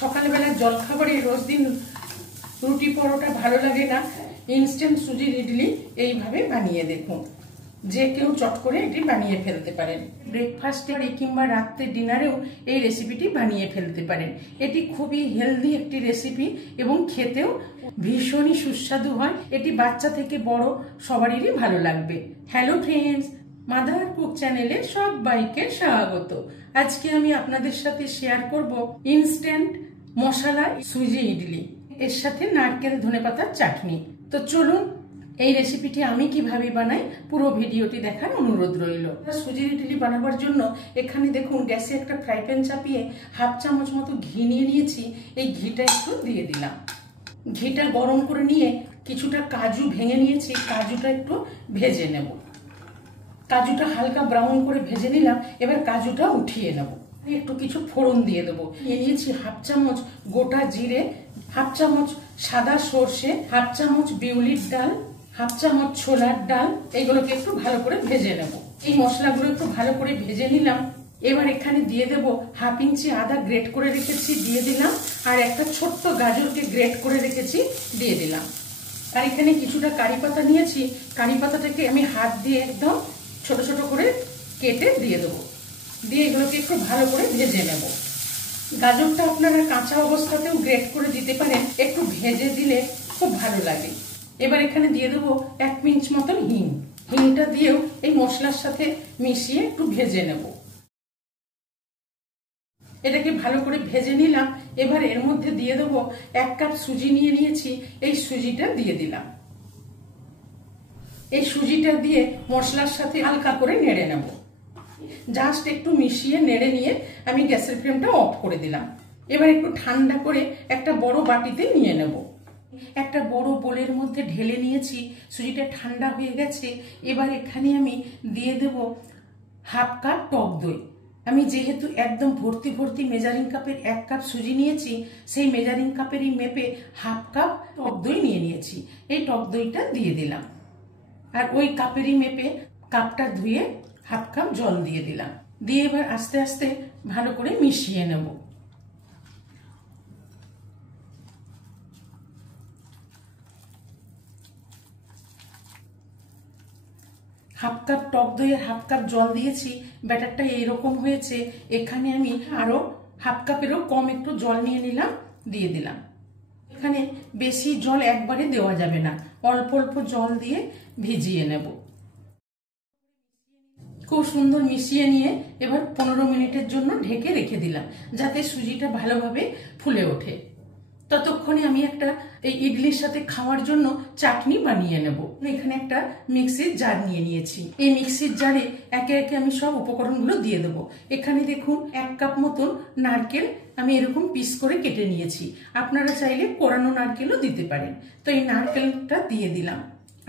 সকালবেলা জলখাবারে রোজ দিন রুটি পরোটা ভালো লাগে না, ইনস্ট্যান্ট সুজির ইডলি এইভাবে বানিয়ে দেখুন। যে কেউ চট করে এটি বানিয়ে ফেলতে পারেন। ব্রেকফাস্টে কিংবা রাত্রে ডিনারেও এই রেসিপিটি বানিয়ে ফেলতে পারেন। এটি খুবই হেলদি একটি রেসিপি এবং খেতেও ভীষণই সুস্বাদু হয়। এটি বাচ্চা থেকে বড় সবারই ভালো লাগবে। হ্যালো ফ্রেন্ডস, মাদার কুক চ্যানেলে সবাইকে স্বাগত। আজকে আমি আপনাদের সাথে শেয়ার করব ইনস্ট্যান্ট মশলা সুজি ইডলি, এর সাথে নারকেল ধনেপাতার চাটনি। তো চলুন এই রেসিপিটি আমি কিভাবে বানাই পুরো ভিডিওটি দেখার অনুরোধ রইল। সুজির ইডলি বানাবার জন্য এখানে দেখুন গ্যাসে একটা ফ্রাই প্যান চাপিয়ে হাফ চামচ মতো ঘি নিয়ে নিয়েছি। এই ঘিটা একটু দিয়ে দিলাম। ঘিটা গরম করে নিয়ে কিছুটা কাজু ভেঙে নিয়েছি, কাজুটা একটু ভেজে নেব। কাজুটা হালকা ব্রাউন করে ভেজে নিলাম। এবার কাজুটা উঠিয়ে নেব। একটু কিছু ফোড়ন দিয়ে দেবো। নিয়ে নিয়েছি হাফ চামচ গোটা জিরে, হাফ চামচ সাদা সর্ষে, হাফ চামচ বিউলির ডাল, হাফ চামচ ছোলার ডাল। এইগুলোকে একটু ভালো করে ভেজে নেব। এই মশলাগুলো একটু ভালো করে ভেজে নিলাম। এবার এখানে দিয়ে দেব হাফ ইঞ্চি আদা গ্রেট করে রেখেছি, দিয়ে দিলাম। আর একটা ছোট্ট গাজরকে গ্রেট করে রেখেছি, দিয়ে দিলাম। আর এখানে কিছুটা কারি পাতা নিয়েছি। কারি পাতাটাকে আমি হাত দিয়ে একদম ছোট ছোট করে কেটে দিয়ে দেবো। দিয়ে এগুলোকে একটু ভালো করে ভেজে নেব। গাজরটা আপনারা কাঁচা অবস্থাতেও গ্রেট করে দিতে পারেন, একটু ভেজে দিলে খুব ভালো লাগে। এবার এখানে দিয়ে দেবো 1 পিঞ্চ মতন হিং। হিংটা দিয়েও এই মশলার সাথে মিশিয়ে একটু ভেজে নেব। এটাকে ভালো করে ভেজে নিলাম। এবার এর মধ্যে দিয়ে দেবো 1 কাপ সুজি নিয়ে নিয়েছি। এই সুজিটা দিয়ে দিলাম। এই সুজিটা দিয়ে মশলার সাথে হালকা করে নেড়ে নেব। জাস্ট একটু মিশিয়ে নেড়ে নিয়ে আমি গ্যাসের ফ্লেমটা অফ করে দিলাম। এবার একটু ঠান্ডা করে একটা বড় বাটিতে নিয়ে নেব। একটা বড় বোলের মধ্যে ঢেলে নিয়েছি। সুজিটা ঠান্ডা হয়ে গেছে। এবার এখানে আমি দিয়ে দেব হাফ কাপ টক দই। আমি যেহেতু একদম ভর্তি ভর্তি মেজারিং কাপের 1 কাপ সুজি নিয়েছি, সেই মেজারিং কাপেরই মেপে হাফ কাপ টক দই নিয়ে নিয়েছি। এই টক দইটা দিয়ে দিলাম। আর ওই কাপেরই মেপে কাপটা ধুয়ে হাফ কাপ জল দিয়ে দিলাম। দিয়ে এবার আস্তে আস্তে ভালো করে মিশিয়ে নেব। হাফ কাপ টক দই আর হাফ কাপ জল দিয়েছি। ব্যাটারটা এইরকম হয়েছে। এখানে আমি আরো হাফ কাপেরও কম একটু জল নিয়ে নিলাম, দিয়ে দিলাম। এখানে বেশি জল একবারে দেওয়া যাবে না, অল্প অল্প জল দিয়ে ভিজিয়ে নেব। খুব সুন্দর মিশিয়ে নিয়ে এবার 15 মিনিটের জন্য ঢেকে রেখে দিলাম, যাতে সুজিটা ভালোভাবে ফুলে ওঠে। ততক্ষণে আমি একটা এই ইডলির সাথে খাওয়ার জন্য চাটনি বানিয়ে নেব। এখানে একটা মিক্সির জার নিয়ে নিয়েছি। এই মিক্সির জারে একে একে আমি সব উপকরণগুলো দিয়ে দেবো। এখানে দেখুন 1 কাপ মতন নারকেল আমি এরকম পিস করে কেটে নিয়েছি। আপনারা চাইলে কোরানো নারকেলও দিতে পারেন। তো এই নারকেলটা দিয়ে দিলাম।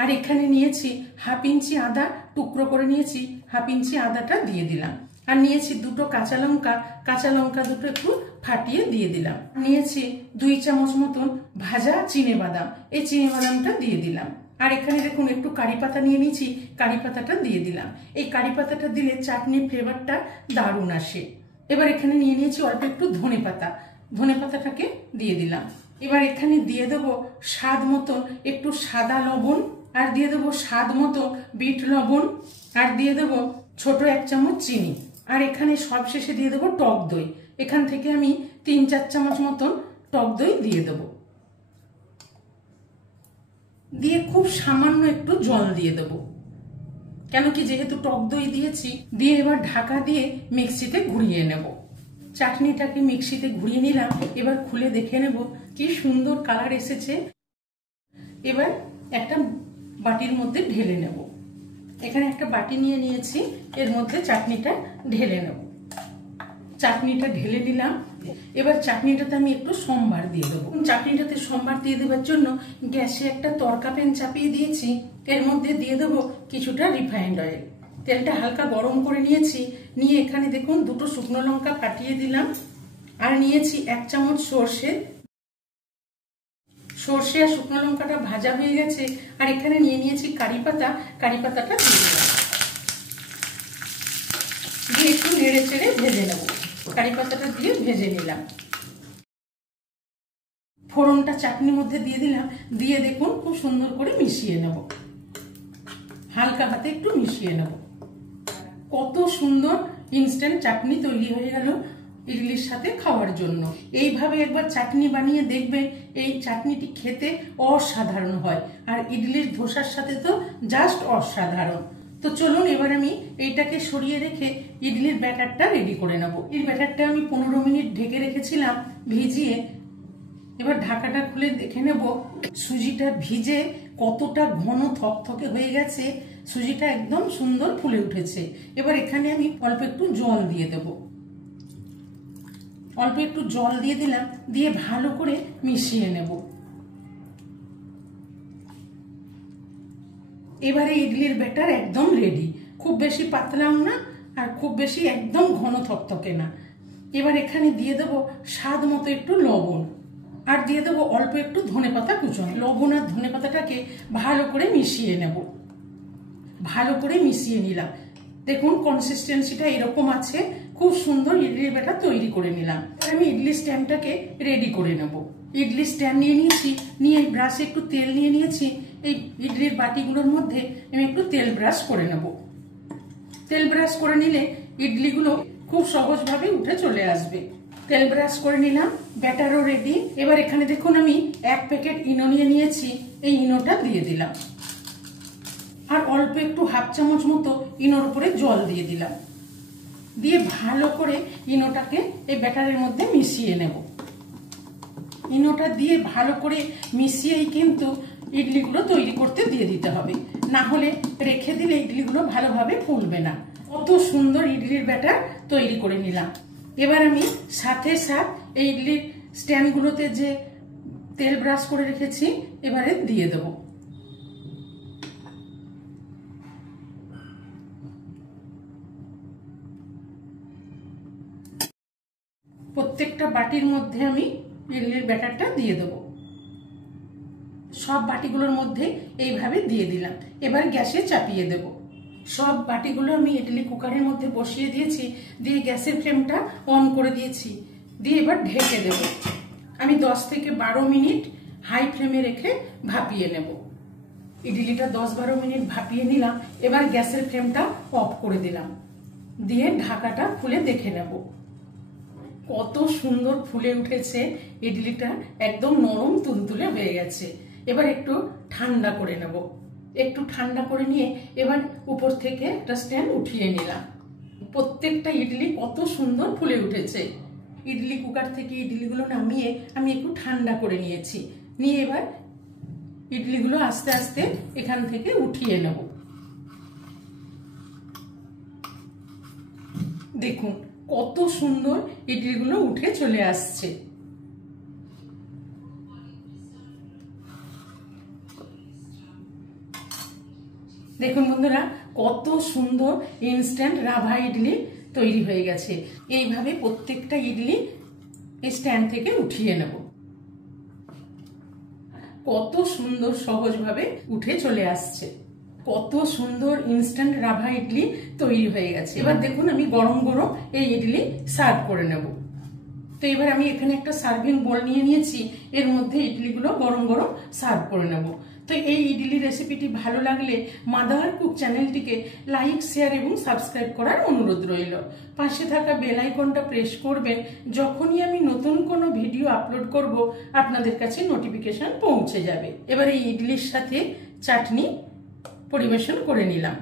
আর এখানে নিয়েছি হাফ ইঞ্চি আদা টুকরো করে নিয়েছি, হাফ ইঞ্চি আদাটা দিয়ে দিলাম। আর নিয়েছি 2টো কাঁচা লঙ্কা, কাঁচা লঙ্কা দুটো একটু ফাটিয়ে দিয়ে দিলাম। নিয়েছি 2 চামচ মতন ভাজা চিনেবাদাম, এই চিনেবাদামটা দিয়ে দিলাম। আর এখানে দেখুন একটু কারি পাতা নিয়ে নিয়েছি, কারি পাতাটা দিয়ে দিলাম। এই কারি পাতাটা দিলে চাটনির ফ্লেভারটা দারুণ আসে। এবার এখানে নিয়ে নিয়েছি অল্প একটু ধনেপাতা, ধনেপাতাটাকে দিয়ে দিলাম। এবার এখানে দিয়ে দেবো স্বাদ মতন একটু সাদা লবণ, আর দিয়ে দেবো স্বাদ মতো বিট লবণ, আর দিয়ে দেবো ছোট 1 চামচ চিনি। আর এখানে সবশেষে দিয়ে দেবো টক দই। এখান থেকে আমি 3-4 চামচ মতন টক দই দিয়ে দেবো। দিয়ে খুব সামান্য একটু জল দিয়ে দেবো, কেন কি যেহেতু টক দই দিয়েছি। দিয়ে এবার ঢাকা দিয়ে মিক্সিতে ঘুরিয়ে নেব। চাটনিটাকে মিক্সিতে ঘুরিয়ে নিলাম। এবার খুলে দেখে নেব কি সুন্দর কালার এসেছে। এবার একটা বাটির মধ্যে ঢেলে নেব। এখানে একটা বাটি নিয়ে নিয়েছি, এর মধ্যে চাটনিটা ঢেলে নেব। চাটনিটা ঢেলে দিলাম। এবার চাটনিটাতে আমি একটু সম্বার দিয়ে দেবো। চাটনিটাতে সম্বার দিয়ে দেওয়ার জন্য গ্যাসে একটা তরকা প্যান চাপিয়ে দিয়েছি। এর মধ্যে দিয়ে দেবো কিছুটা রিফাইন্ড অয়েল। তেলটা হালকা গরম করে নিয়েছি। নিয়ে এখানে দেখুন 2টো শুকনো লঙ্কা ফাটিয়ে দিলাম। আর নিয়েছি 1 চামচ সর্ষে। সর্ষে আর শুকনো লঙ্কাটা ভাজা হয়ে গেছে। আর এখানে নিয়ে নিয়েছি কারি পাতা, কারি পাতাটা দিয়ে দিলাম। দিয়ে একটু নেড়ে চেড়ে ভেজে নেব। কারি পাতাটা দিয়ে ভেজে নিলাম। ফোড়নটা চাটনির মধ্যে দিয়ে দিলাম, দিয়ে দেখুন খুব সুন্দর করে মিশিয়ে নেব, হালকা হাতে একটু মিশিয়ে নেব। কত সুন্দর ইনস্ট্যান্ট চাটনি তৈরি হয়ে গেল ইডলির সাথে খাওয়ার জন্য। এইভাবে একবার চাটনি বানিয়ে দেখবেন, এই চাটনিটি খেতে অসাধারণ হয়, আর ইডলির ধোসার সাথে তো জাস্ট অসাধারণ। তো চলুন এবার আমি এইটাকে সরিয়ে রেখে ইডলির ব্যাটারটা রেডি করে নেব। এই ব্যাটারটা আমি 15 মিনিট ঢেকে রেখেছিলাম ভিজিয়ে। এবার ঢাকাটা খুলে দেখে নেব সুজিটা ভিজে কতটা ঘন থকথকে হয়ে গেছে, সুজিটা একদম সুন্দর ফুলে উঠেছে। এবার এখানে আমি অল্প একটু জল দিয়ে দেব, অল্প একটু জল দিয়ে দিলাম, দিয়ে ভালো করে মিশিয়ে নেব। এবারে ইডলির ব্যাটার একদম রেডি, খুব বেশি পাতলাও না আর খুব বেশি একদম ঘন থকথকে না। এবার এখানে দিয়ে দেবো স্বাদ মতো একটু লবণ, আর দিয়ে দেবো অল্প একটু ধনেপাতা কুচনো। লবণ আর ধনেপাতাটাকে ভালো করে মিশিয়ে নেব, ভালো করে মিশিয়ে নিলাম। দেখুন কনসিস্টেন্সিটা এরকম আছে, খুব সুন্দর ইডলির ব্যাটার তৈরি করে নিলাম। আমি ইডলি স্ট্যান্ডটাকে রেডি করে নেব। ইডলি স্ট্যান্ড নিয়ে নিয়েছি, নিয়ে ব্রাশে একটু তেল নিয়ে নিয়েছি। এই ইডলির বাটিগুলোর মধ্যে আমি একটু তেল ব্রাশ করে নেব। তেল ব্রাশ করে নিলে ইডলিগুলো খুব সহজভাবে উঠে চলে আসবে। তেল ব্রাশ করে নিলাম, ব্যাটারও রেডি। এবার এখানে দেখুন আমি 1 প্যাকেট ইনো নিয়ে নিয়েছি, এই ইনোটা দিয়ে দিলাম, আর অল্প একটু 1/2 চামচ মতো ইনোর উপরে জল দিয়ে দিলাম, দিয়ে ভালো করে ইনোটাকে এই ব্যাটারের মধ্যে মিশিয়ে নেব। ইনোটা দিয়ে ভালো করে মিশিয়েই কিন্তু ইডলিগুলো তৈরি করতে দিয়ে দিতে হবে, না হলে রেখে দিলে ইডলিগুলো ভালোভাবে ফুলবে না। কত সুন্দর ইডলির ব্যাটার তৈরি করে নিলাম। এবার আমি সাথে এই ইডলির স্ট্যান্ডগুলোতে যে তেল ব্রাশ করে রেখেছি এবারে দিয়ে দেব। প্রত্যেকটা বাটির মধ্যে আমি ইডলির ব্যাটারটা দিয়ে দেব। সব বাটিগুলোর মধ্যে এইভাবে দিয়ে দিলাম। এবার গ্যাসে চাপিয়ে দেব। সব বাটিগুলো আমি ইডলি কুকারের মধ্যে বসিয়ে দিয়েছি, দিয়ে গ্যাসের ফ্লেমটা অন করে দিয়েছি, দিয়ে এবার ঢেকে দেব। আমি 10 থেকে 12 মিনিট হাই ফ্লেমে রেখে ভাপিয়ে নেব। ইডলিটা 10-12 মিনিট ভাপিয়ে নিলাম। এবার গ্যাসের ফ্লেমটা অফ করে দিলাম, দিয়ে ঢাকাটা খুলে দেখে নেব। কত সুন্দর ফুলে উঠেছে ইডলিটা, একদম নরম তুলতুলে হয়ে গেছে। এবার একটু ঠান্ডা করে নেব। একটু ঠান্ডা করে নিয়ে এবার উপর থেকে একটা স্ট্যান্ড উঠিয়ে নিলাম। প্রত্যেকটা ইডলি কত সুন্দর ফুলে উঠেছে। ইডলি কুকার থেকে ইডলিগুলো নামিয়ে আমি একটু ঠান্ডা করে নিয়েছি, নিয়ে এবার ইডলিগুলো আস্তে আস্তে এখান থেকে উঠিয়ে নেব। দেখুন কত সুন্দর ইডলিগুলো উঠে চলে আসছে। দেখুন বন্ধুরা, কত সুন্দর ইনস্ট্যান্ট রাভা ইডলি তৈরি হয়ে গেছে। এইভাবে প্রত্যেকটা ইডলি স্ট্যান্ড থেকে উঠিয়ে নেব। কত সুন্দর সহজভাবে উঠে চলে আসছে। কত সুন্দর ইনস্ট্যান্ট রাভা ইডলি তৈরি হয়ে গেছে। এবার দেখুন আমি গরম গরম এই ইডলি সার্ভ করে নেব। তো এবার আমি এখানে একটা সার্ভিং বোল নিয়ে নিয়েছি, এর মধ্যে ইডলিগুলো গরম গরম সার্ভ করে নেব। তো এই ইডলি রেসিপিটি ভালো লাগলে মাদার কুক চ্যানেলটিকে লাইক, শেয়ার এবং সাবস্ক্রাইব করার অনুরোধ রইল। পাশে থাকা বেল আইকনটা প্রেস করবেন, যখনই আমি নতুন কোনো ভিডিও আপলোড করব আপনাদের কাছে নোটিফিকেশন পৌঁছে যাবে। এবার এই ইডলির সাথে চাটনি পরিবেশন করে নিলাম।